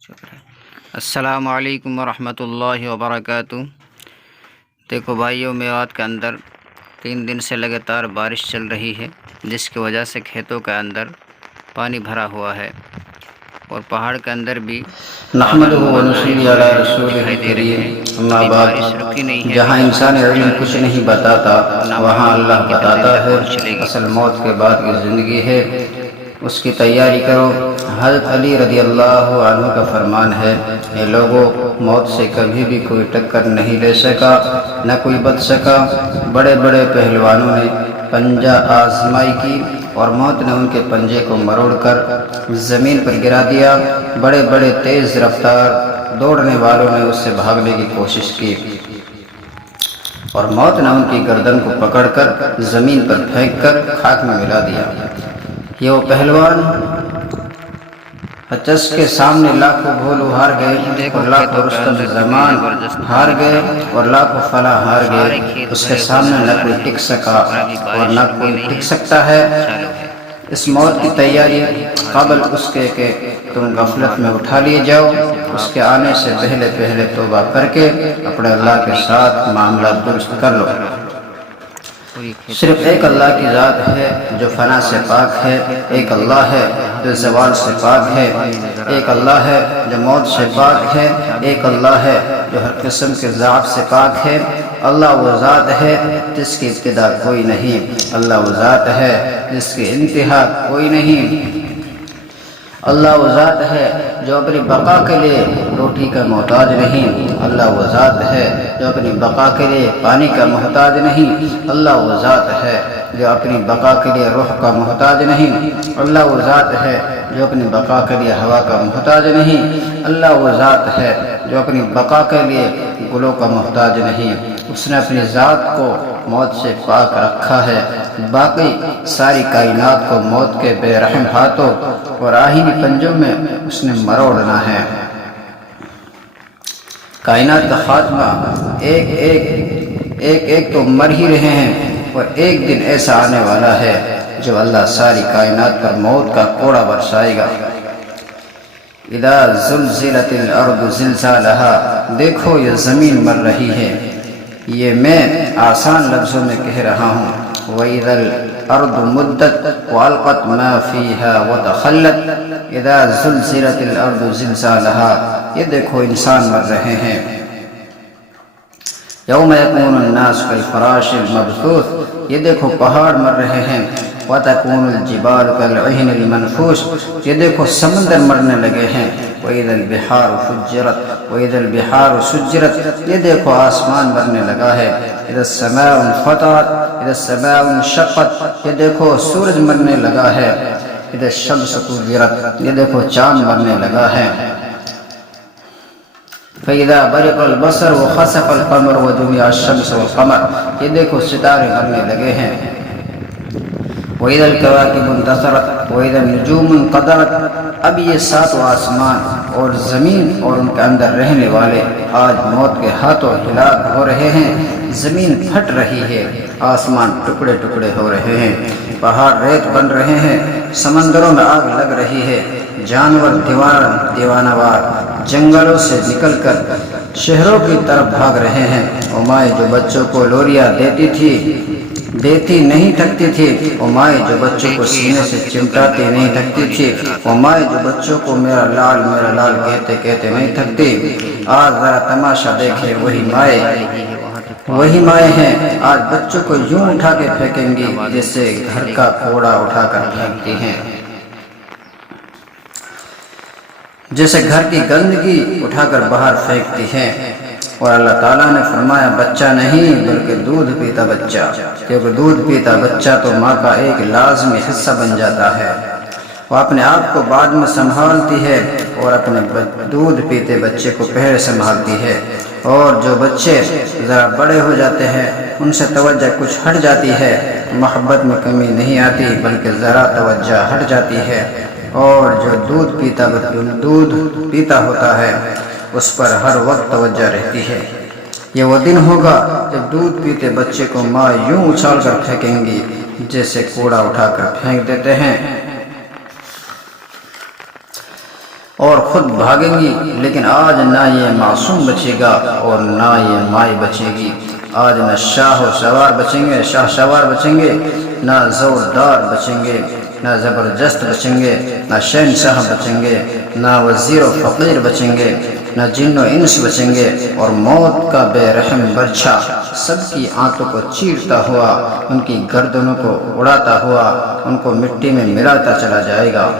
السلام علیکم ورحمۃ اللہ وبرکاتہ۔ دیکھو بھائیوں، میوات کے اندر 3 دن سے لگاتار بارش چل رہی ہے، جس کی وجہ سے کھیتوں کے اندر پانی بھرا ہوا ہے اور پہاڑ کے اندر بھی نحمدہ و نصلی علی رسولہ الکریم، اما بعد۔ بارش رکی نہیں ہے، جہاں ابھی انسان پانی علم چالو کچھ ہے نہیں بتاتا، نہ وہاں معلوم اللہ نہیں کتنے دن بتاتا تک ہے۔ اور چلے گی۔ اصل موت کے بعد کی زندگی ہے، اس کی تیاری کرو۔ حضرت علی رضی اللہ عنہ کا فرمان ہے، اے لوگو، موت سے کبھی بھی کوئی ٹکر نہیں لے سکا، نہ کوئی بچ سکا۔ بڑے بڑے پہلوانوں نے پنجہ آزمائی کی اور موت نے ان کے پنجے کو مروڑ کر زمین پر گرا دیا۔ بڑے بڑے تیز رفتار دوڑنے والوں نے اس سے بھاگنے کی کوشش کی اور موت نے ان کی گردن کو پکڑ کر زمین پر پھینک کر خاک میں ملا دیا۔ یہ وہ پہلوان جس کے سامنے لاکھوں بھولو ہار گئے اور لاکھوں رستم زمان ہار گئے اور لاکھوں فلاں ہار گئے، اس کے سامنے نہ کوئی ٹک سکا اور نہ کوئی ٹک سکتا ہے۔ اس موت کی تیاری قبل اس کے کہ تم غفلت میں اٹھا لیے جاؤ، اس کے آنے سے پہلے پہلے توبہ کر کے اپنے اللہ کے ساتھ معاملات درست کر لو۔ صرف ایک اللہ کی ذات ہے جو فنا سے پاک ہے، ایک اللہ ہے جو زوال سے پاک ہے، ایک اللہ ہے جو موت سے پاک ہے، ایک اللہ ہے جو ہر قسم کے ضعف سے پاک ہے۔ اللہ وہ ذات ہے جس کی ابتدا کوئی نہیں، اللہ وہ ذات ہے جس کی انتہا کوئی نہیں۔ اللہ وہ ذات ہے جو اپنی بقا کے لیے روٹی کا محتاج نہیں، اللہ وہ ذات ہے جو اپنی بقا کے لیے پانی کا محتاج نہیں، اللہ وہ ذات ہے جو اپنی بقا کے لیے روح کا محتاج نہیں، اللہ وہ ذات ہے جو اپنی بقا کے لیے ہوا کا محتاج نہیں، اللہ وہ ذات ہے جو اپنی بقا کے لیے گلوں کا محتاج نہیں۔ اس نے اپنی ذات کو موت سے پاک رکھا ہے، باقی ساری کائنات کو موت کے بے رحم ہاتھوں اور آہنی پنجوں میں اس نے مروڑنا ہے۔ کائنات کا خاتمہ ایک تو مر ہی رہے ہیں، اور ایک دن ایسا آنے والا ہے جو اللہ ساری کائنات پر موت کا کوڑا برسائے گا۔ اذا زلزلت الارض زلزالہا، دیکھو یہ زمین مر رہی ہے، یہ میں آسان لفظوں میں کہہ رہا ہوں۔ وَإِذَا الْأَرْضُ مُدَّتْ وَأَلْقَتْ مَا فِيهَا وَتَخَلَّتْ اِذَا زُلْزِلَتِ الْأَرْضُ زِلْزَالَهَا، یہ دیکھو انسان مر رہے ہیں۔ یوم یکون الناس کالفراش المبثوث، یہ دیکھو پہاڑ مر رہے ہیں۔ وَتَكُونُ الْجِبَالُ كَالْعِهْنِ الْمَنْفُوشِ، یہ دیکھو سمندر مرنے لگے ہیں۔ وَإِذَا الْبِحَارُ فُجِّرَتْ وَإِذَا الْبِحَارُ سُجِّرَتْ، یہ دیکھو آسمان مرنے لگا ہے۔ اِذَا السَّمَاءُ انفطرت اِذَا السَّمَاءُ انشقت، یہ دیکھو سورج مرنے لگا ہے۔ اِذَا الشَّمْسُ كُوِّرَتْ، یہ دیکھو چاند مرنے لگا ہے۔ فَإِذَا بَرِقَ الْبَصَرُ وَخَسَفَ الْقَمَرُ وَجُمِعَ الشَّمْسُ وَالْقَمَرُ، یہ دیکھو ستارے مرنے لگے ہیں۔ وَإِذَا الْكَوَاكِبُ انتَثَرَتْ وَإِذَا النُّجُومُ انقَدَرَتْ، اب یہ 7 آسمان اور زمین اور ان کے اندر رہنے والے آج موت کے ہاتھوں ہلاک ہو رہے ہیں۔ زمین پھٹ رہی ہے، آسمان ٹکڑے ٹکڑے ہو رہے ہیں، پہاڑ ریت بن رہے ہیں، سمندروں میں آگ لگ رہی ہے، جانور دیوانہ وار جنگلوں سے نکل کر شہروں کی طرف بھاگ رہے ہیں۔ وہ مائیں جو بچوں کو لوریاں دیتی نہیں تھکتی تھی، وہ مائیں جو بچوں کو سینے سے چمٹاتی نہیں تھکتی تھی، وہ مائیں جو بچوں کو میرا لال کہتے کہتے نہیں تھکتی، آج ذرا تماشا دیکھیں، وہی مائیں ہیں آج بچوں کو یوں اٹھا کے پھینکیں گی جیسے گھر کا کوڑا اٹھا کر پھینکتی ہیں، جیسے گھر کی گندگی اٹھا کر باہر پھینکتی ہیں۔ اور اللہ تعالیٰ نے فرمایا بچہ نہیں بلکہ دودھ پیتا بچہ، کیونکہ دودھ پیتا بچہ تو ماں کا ایک لازمی حصہ بن جاتا ہے، وہ اپنے آپ کو بعد میں سنبھالتی ہے اور اپنے دودھ پیتے بچے کو پہلے سنبھالتی ہے۔ اور جو بچے ذرا بڑے ہو جاتے ہیں ان سے توجہ کچھ ہٹ جاتی ہے، محبت میں کمی نہیں آتی بلکہ ذرا توجہ ہٹ جاتی ہے، اور جو دودھ پیتا ہوتا ہے اس پر ہر وقت توجہ رہتی ہے۔ یہ وہ دن ہوگا جب دودھ پیتے بچے کو ماں یوں اچھال کر پھینکیں گی جیسے کوڑا اٹھا کر پھینک دیتے ہیں۔ اور خود بھاگیں گی، لیکن آج نہ یہ معصوم بچے گا اور نہ یہ مائی بچے گی۔ آج نہ شاہ و سوار بچیں گے، شاہ سوار بچیں گے، نہ زوردار بچیں گے، نہ زبردست بچیں گے، نہ شہنشاہ بچیں گے، نہ وزیر و فقیر بچیں گے، نہ جن و انس بچیں گے، اور موت کا بے رحم برچھا سب کی آنتوں کو چیرتا ہوا، ان کی گردنوں کو اڑاتا ہوا ان کو مٹی میں ملاتا چلا جائے گا۔